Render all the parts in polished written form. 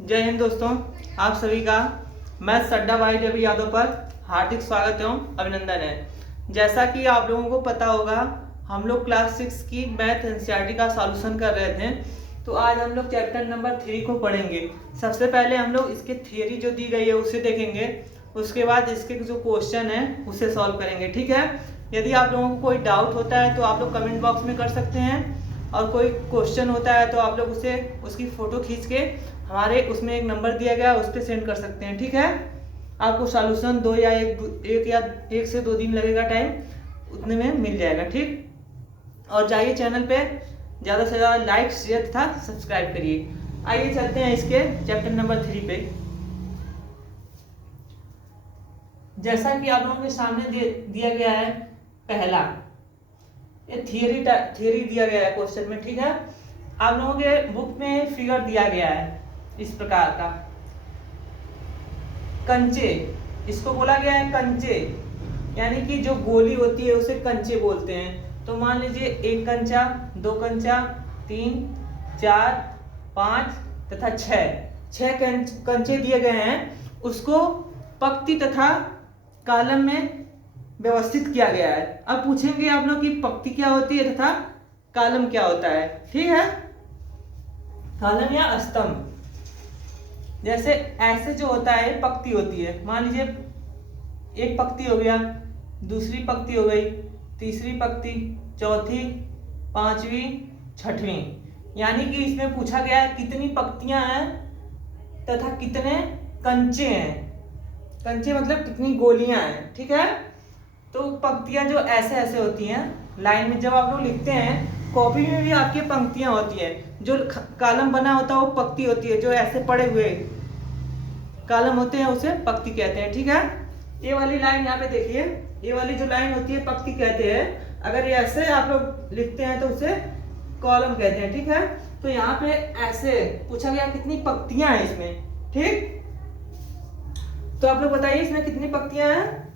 जय हिंद दोस्तों, आप सभी का मैथ अड्डा भाई रवि यादव पर हार्दिक स्वागत एवं अभिनंदन है। जैसा कि आप लोगों को पता होगा, हम लोग क्लास 6 की मैथ एनसीईआरटी का सॉल्यूशन कर रहे थे। तो आज हम लोग चैप्टर नंबर 3 को पढ़ेंगे। सबसे पहले हम लोग इसके थियरी जो दी गई है उसे देखेंगे, उसके बाद इसके जो क्वेश्चन है उसे सॉल्व करेंगे। ठीक है। यदि आप लोगों को कोई डाउट होता है तो आप लोग कमेंट बॉक्स में कर सकते हैं, और कोई क्वेश्चन होता है तो आप लोग उसे उसकी फ़ोटो खींच के हमारे उसमें एक नंबर दिया गया है उस पर सेंड कर सकते हैं। ठीक है। आपको सॉल्यूशन एक से दो दिन लगेगा, टाइम उतने में मिल जाएगा। ठीक। और जाइए चैनल पे ज़्यादा से ज़्यादा लाइक शेयर तथा सब्सक्राइब करिए। आइए चलते हैं इसके चैप्टर नंबर 3 पे। जैसा कि आप लोगों के सामने दिया गया है, पहला ये थियरी दिया गया है क्वेश्चन में। ठीक है। आप लोगों के बुक में फिगर दिया गया है इस प्रकार का। कंचे, इसको बोला गया है कंचे, यानी कि जो गोली होती है उसे कंचे बोलते हैं। तो मान लीजिए एक कंचा, दो कंचा, 3, 4, 5 तथा 6 कंचे दिए गए हैं। उसको पंक्ति तथा कॉलम में व्यवस्थित किया गया है। अब पूछेंगे आप लोग कि पंक्ति क्या होती है तथा कॉलम क्या होता है। ठीक है। कॉलम या स्तंभ, जैसे ऐसे जो होता है पंक्ति होती है। मान लीजिए एक पंक्ति हो गया, दूसरी पंक्ति हो गई, तीसरी पंक्ति, चौथी, पांचवी, छठवीं। यानी कि इसमें पूछा गया है कितनी पंक्तियां हैं तथा कितने कंचे हैं। कंचे मतलब कितनी गोलियां हैं। ठीक है। तो पंक्तियां जो ऐसे ऐसे होती हैं लाइन में, जब आप लोग लिखते हैं कॉपी में भी आपकी पंक्तियां होती हैं। जो कॉलम बना होता है वो पंक्ति होती है, जो ऐसे पड़े हुए कॉलम होते हैं उसे पंक्ति कहते हैं। ठीक है। ये वाली लाइन यहाँ पे देखिए, ये वाली जो लाइन होती है पंक्ति कहते हैं। अगर ये ऐसे आप लोग लिखते हैं तो उसे कॉलम कहते हैं। ठीक है। तो यहाँ पे ऐसे पूछा गया कितनी पंक्तियां हैं इसमें। ठीक। तो आप लोग बताइए इसमें कितनी पंक्तियां हैं,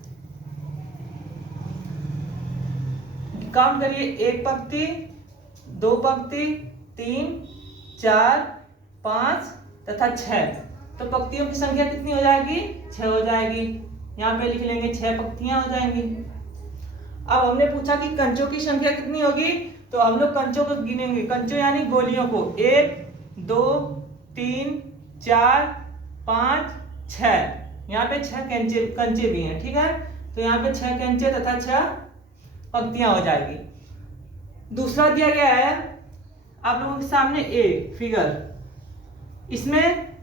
काउंट करिए। एक पंक्ति, दो पंक्ति, 3, 4, 5 तथा 6। तो पंक्तियों की संख्या कितनी हो जाएगी? 6 हो जाएगी। यहाँ पे लिख लेंगे 6 पंक्तियां हो जाएंगी। अब हमने पूछा कि कंचों की संख्या कितनी होगी, तो हम लोग कंचों को गिनेंगे। कंचों यानी गोलियों को। 1, 2, 3, 4, 5, 6। यहाँ पे 6 कंचे भी हैं। ठीक है। तो यहाँ पे 6 कंचे तथा 6 पंक्तियां हो जाएगी। दूसरा दिया गया है आप लोगों के सामने ए फिगर। इसमें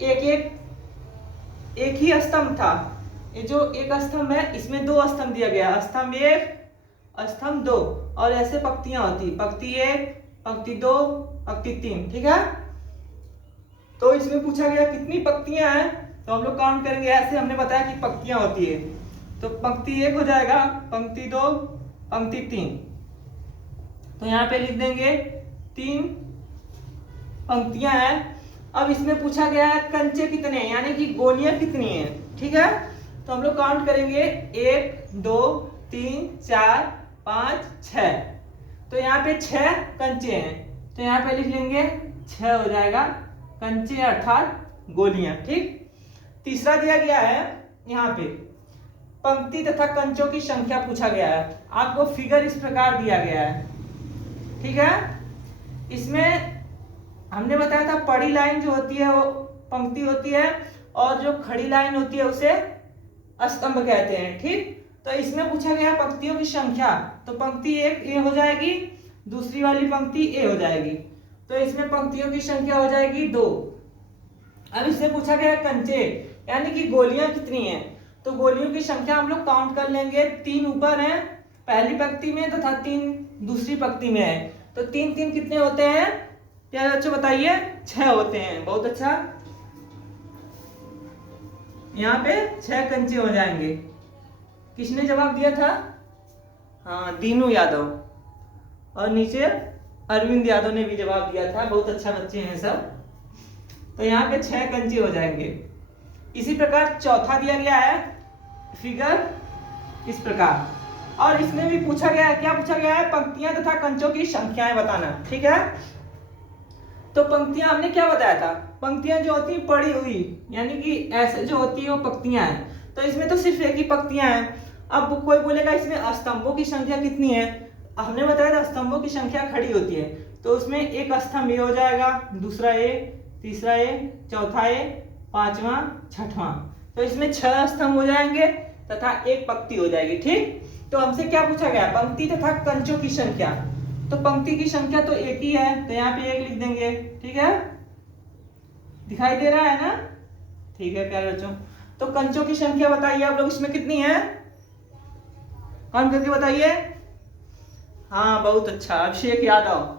एक ही स्तंभ था। ये जो एक स्तंभ है इसमें 2 स्तंभ दिया गया, स्तंभ 1, स्तंभ 2, और ऐसे पंक्तियां होती, पंक्ति 1, पंक्ति 2, पंक्ति 3। ठीक है। तो इसमें पूछा गया कितनी पंक्तियां हैं, तो हम लोग काउंट करेंगे। ऐसे हमने बताया कि पंक्तियां होती है, तो पंक्ति 1 हो जाएगा, पंक्ति 2, पंक्ति 3। तो यहाँ पे लिख देंगे 3 पंक्तियां हैं। अब इसमें पूछा गया है कंचे कितने हैं, यानी कि गोलियां कितनी हैं। ठीक है। तो हम लोग काउंट करेंगे 1, 2, 3, 4, 5, 6। तो यहाँ पे 6 कंचे हैं, तो यहाँ पे लिख लेंगे 6 हो जाएगा कंचे अर्थात गोलियां। ठीक। तीसरा दिया गया है यहाँ पे पंक्ति तथा कंचों की संख्या पूछा गया है। आपको फिगर इस प्रकार दिया गया है। ठीक है। इसमें हमने बताया था पड़ी लाइन जो होती है वो पंक्ति होती है, और जो खड़ी लाइन होती है उसे स्तंभ कहते हैं। ठीक। तो इसमें पूछा गया पंक्तियों की संख्या, तो पंक्ति 1 ए हो जाएगी, दूसरी वाली पंक्ति ए हो जाएगी। तो इसमें पंक्तियों की संख्या हो जाएगी 2। अब इससे पूछा गया कंचे यानी कि गोलियां कितनी हैं, तो गोलियों की संख्या हम लोग काउंट कर लेंगे। 3 ऊपर हैं पहली पंक्ति में तथा 3 दूसरी पंक्ति में है। तो 3 3 कितने होते हैं प्यारे बच्चों, बताइए? 6 होते हैं। बहुत अच्छा। यहाँ पे 6 कंचे हो जाएंगे। किसने जवाब दिया था? हाँ, दीनू यादव। और नीचे अरविंद यादव ने भी जवाब दिया था। बहुत अच्छा बच्चे हैं सब। तो यहाँ पे 6 कंचे हो जाएंगे। इसी प्रकार चौथा दिया गया है फिगर इस प्रकार, और इसमें भी पूछा गया है, क्या पूछा गया है? पंक्तियां तथा कंचों की संख्याएं बताना। ठीक है। तो पंक्तियां हमने क्या बताया था, पंक्तियां जो होती है पड़ी हुई, यानी कि ऐसे जो होती है वो पंक्तियां हैं। तो इसमें तो सिर्फ एक ही पंक्तियां हैं। अब कोई बोलेगा इसमें स्तंभों की संख्या कितनी है, हमने बताया था स्तंभों की संख्या खड़ी होती है, तो उसमें एक स्तंभ ये हो जाएगा, दूसरा ए, तीसरा ए, चौथा ए, पांचवा, छठवां। तो इसमें 6 स्तंभ हो जाएंगे तथा एक पंक्ति हो जाएगी। ठीक, तो हमसे क्या पूछा गया, पंक्ति तथा कंचों की संख्या। तो पंक्ति की संख्या तो एक ही है, तो यहाँ पे 1 लिख देंगे। ठीक है, दिखाई दे रहा है ना? ठीक है प्यारे बच्चों, तो कंचों की संख्या बताइए आप लोग, इसमें कितनी है, कौन करके बताइए। हाँ बहुत अच्छा, अभिषेक यादव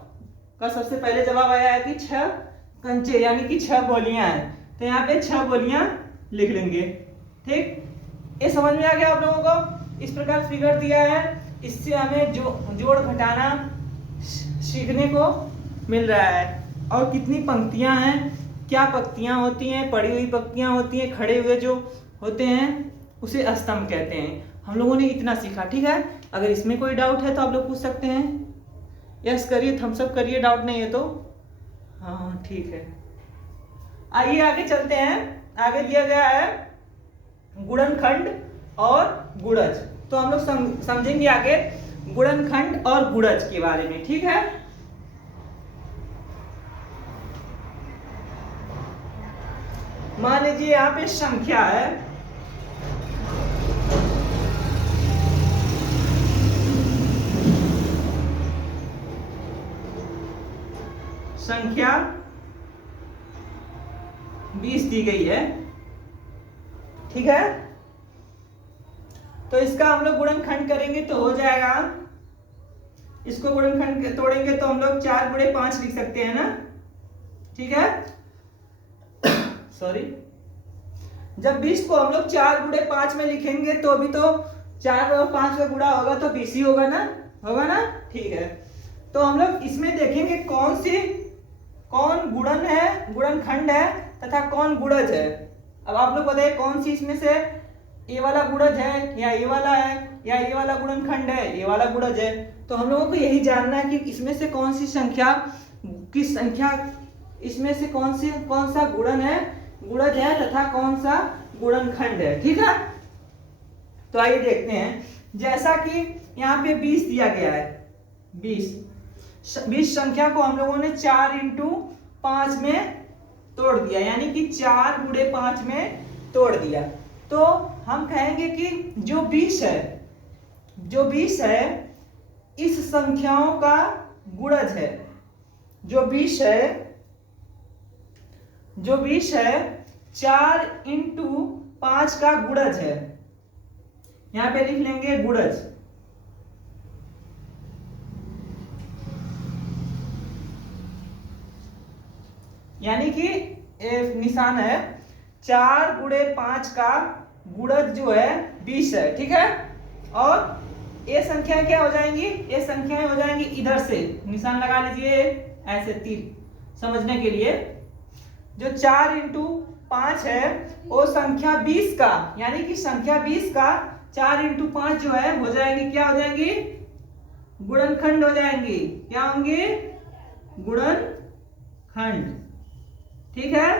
का सबसे पहले जवाब आया है कि 6 कंचे, यानी कि 6 बोलियां हैं। तो यहाँ पे 6 बोलियां लिख लेंगे। ठीक, ये समझ में आ गया आप लोगों को। इस प्रकार फिगर दिया है, इससे हमें जोड़ घटाना सीखने को मिल रहा है। और कितनी पंक्तियां हैं, क्या पंक्तियां होती हैं, पड़ी हुई पंक्तियां होती हैं, खड़े हुए जो होते हैं उसे स्तंभ कहते हैं। हम लोगों ने इतना सीखा। ठीक है, अगर इसमें कोई डाउट है तो आप लोग पूछ सकते हैं। यस करिए, थम्स अप करिए, डाउट नहीं है तो। हाँ ठीक है, आइए आगे चलते हैं। आगे दिया गया है गुणनखंड और गुणज। तो हम लोग समझेंगे आगे गुणनखंड और गुणज के बारे में। ठीक है, मान लीजिए यहाँ पे संख्या है, संख्या 20 दी गई है। ठीक है, तो इसका हम लोग गुणनखंड करेंगे तो हो जाएगा, इसको गुणनखंड तोड़ेंगे तो हम लोग 4 गुणे 5 लिख सकते हैं ना। ठीक है, सॉरी, जब 20 को हम लोग 4 गुणे 5 में लिखेंगे तो अभी तो 4 और 5 का गुणा होगा तो 20 ही होगा ना, होगा ना। ठीक है, तो हम लोग इसमें देखेंगे कौन गुणन है, गुणनखंड है तथा कौन गुणज है। अब आप लोग बताइए कौन सी इसमें से ये वाला गुणज है या ये वाला है, या ये वाला गुणनखंड है, ये वाला गुणज है। तो हम लोगों को यही जानना है कि इसमें से कौन सी संख्या, किस संख्या, इसमें से कौन सा गुणन है, गुणज है तथा कौन सा गुणनखंड है। ठीक है, तो आइए देखते हैं। जैसा कि यहाँ पे 20 दिया गया है, 20 संख्या को हम लोगों ने 4 × 5 में तोड़ दिया, यानी कि 4 गुणे 5 में तोड़ दिया। तो हम कहेंगे कि जो 20 है इस संख्याओं का गुणज है। जो 20 है 4 × 5 का गुणज है। यहां पे लिख लेंगे गुणज। यानी कि निशान है 4 गुणे 5 का गुणज जो है 20 है। ठीक है, और ये संख्या क्या हो जाएंगी, ये संख्याएं हो जाएंगी इधर से, निशान लगा लीजिए ऐसे तीर समझने के लिए। जो 4 × 5 है वो संख्या 20 का, यानी कि संख्या 20 का 4 × 5 जो है हो जाएंगी, क्या हो जाएंगी, गुणनखंड हो जाएंगी। क्या होंगे, गुणनखंड। ठीक है,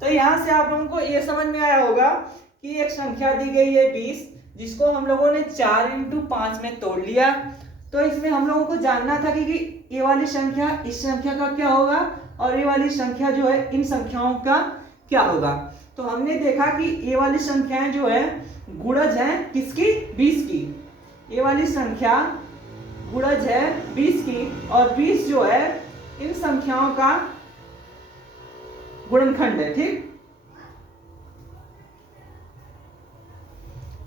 तो यहां से आप लोगों को ये समझ में आया होगा कि एक संख्या दी गई है 20, जिसको हम लोगों ने 4 × 5 में तोड़ लिया। तो इसमें हम लोगों को जानना था कि ये वाली संख्या इस संख्या का क्या होगा और ये वाली संख्या जो है इन संख्याओं का क्या होगा। तो हमने देखा कि ये वाली संख्याएं जो है गुणज है किसकी, 20 की। ये वाली संख्या गुणज है 20 की, और 20 जो है इन संख्याओं का गुणनखंड है।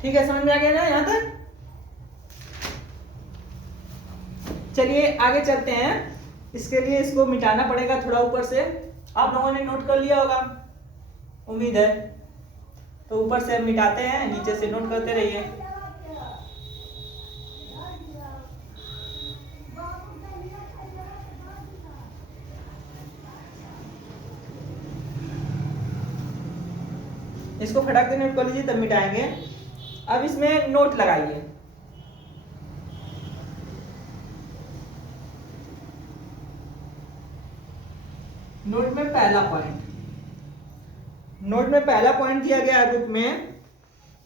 ठीक है, समझ में आ गया ना यहां तक। चलिए आगे चलते हैं। इसके लिए इसको मिटाना पड़ेगा थोड़ा ऊपर से। आप लोगों ने नोट कर लिया होगा, उम्मीद है। तो ऊपर से हम मिटाते हैं, नीचे से नोट करते रहिए। इसको फटाक से नोट कर लीजिए, तब मिटाएंगे। अब इसमें नोट लगाइए। नोट में पहला पॉइंट, नोट में पहला पॉइंट दिया गया है बुक में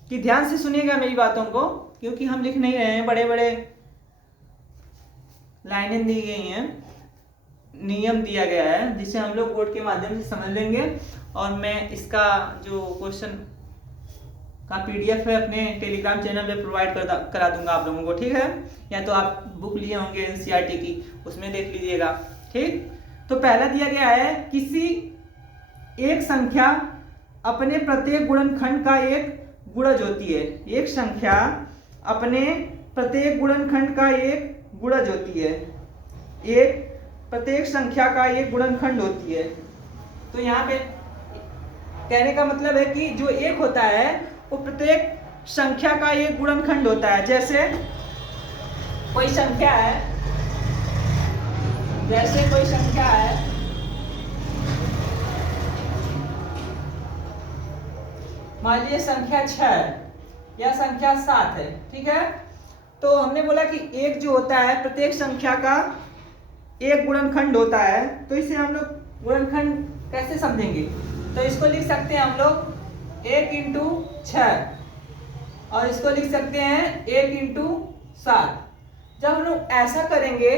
कि ध्यान से सुनिएगा मेरी बातों को, क्योंकि हम लिख नहीं रहे हैं, बड़े बड़े लाइनें दी गई हैं, नियम दिया गया है जिसे हम लोग बोर्ड के माध्यम से समझ लेंगे। और मैं इसका जो क्वेश्चन का पीडीएफ है अपने टेलीग्राम चैनल पे प्रोवाइड करा दूंगा आप लोगों को, ठीक है। या तो आप बुक लिए होंगे एनसीईआरटी की, उसमें देख लीजिएगा, ठीक। तो पहला दिया गया है, किसी एक संख्या अपने प्रत्येक गुणनखंड का एक गुणज होती है। एक संख्या अपने प्रत्येक गुणनखंड का एक गुणज होती है, एक प्रत्येक संख्या का एक गुणनखंड होती है। तो यहाँ पे कहने का मतलब है कि जो एक होता है वो प्रत्येक संख्या का एक गुणनखंड होता है। जैसे कोई संख्या है, जैसे कोई संख्या है, मान लीजिए संख्या 6 है या संख्या 7 है, ठीक है। तो हमने बोला कि एक जो होता है प्रत्येक संख्या का एक गुणनखंड होता है। तो इसे हम लोग गुणनखंड कैसे समझेंगे? तो इसको लिख सकते हैं हम लोग 1 इंटू 6 और इसको लिख सकते हैं 1 इंटू 7। जब हम लोग ऐसा करेंगे,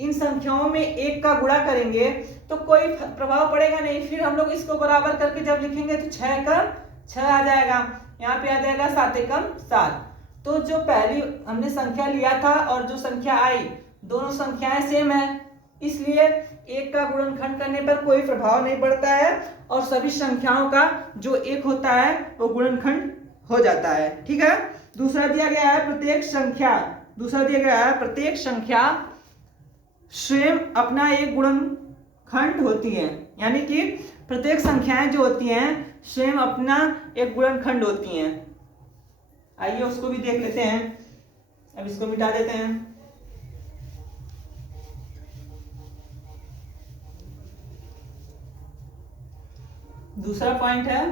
इन संख्याओं में एक का गुणा करेंगे तो कोई प्रभाव पड़ेगा नहीं। फिर हम लोग इसको बराबर करके जब लिखेंगे तो 6 का 6 आ जाएगा, यहाँ पे आ जाएगा 7 एकम 7। तो जो पहली हमने संख्या लिया था और जो संख्या आई, दोनों संख्याएं सेम है, इसलिए एक का गुणनखंड करने पर कोई प्रभाव नहीं पड़ता है और सभी संख्याओं का जो एक होता है वो गुणनखंड हो जाता है, ठीक है। दूसरा दिया गया है प्रत्येक संख्या, दूसरा दिया गया है प्रत्येक संख्या स्वयं अपना एक गुणनखंड होती है। यानी कि प्रत्येक संख्याएं जो होती हैं स्वयं अपना एक गुणनखंड होती हैं। आइए उसको भी देख लेते हैं। अब इसको मिटा देते हैं। दूसरा पॉइंट है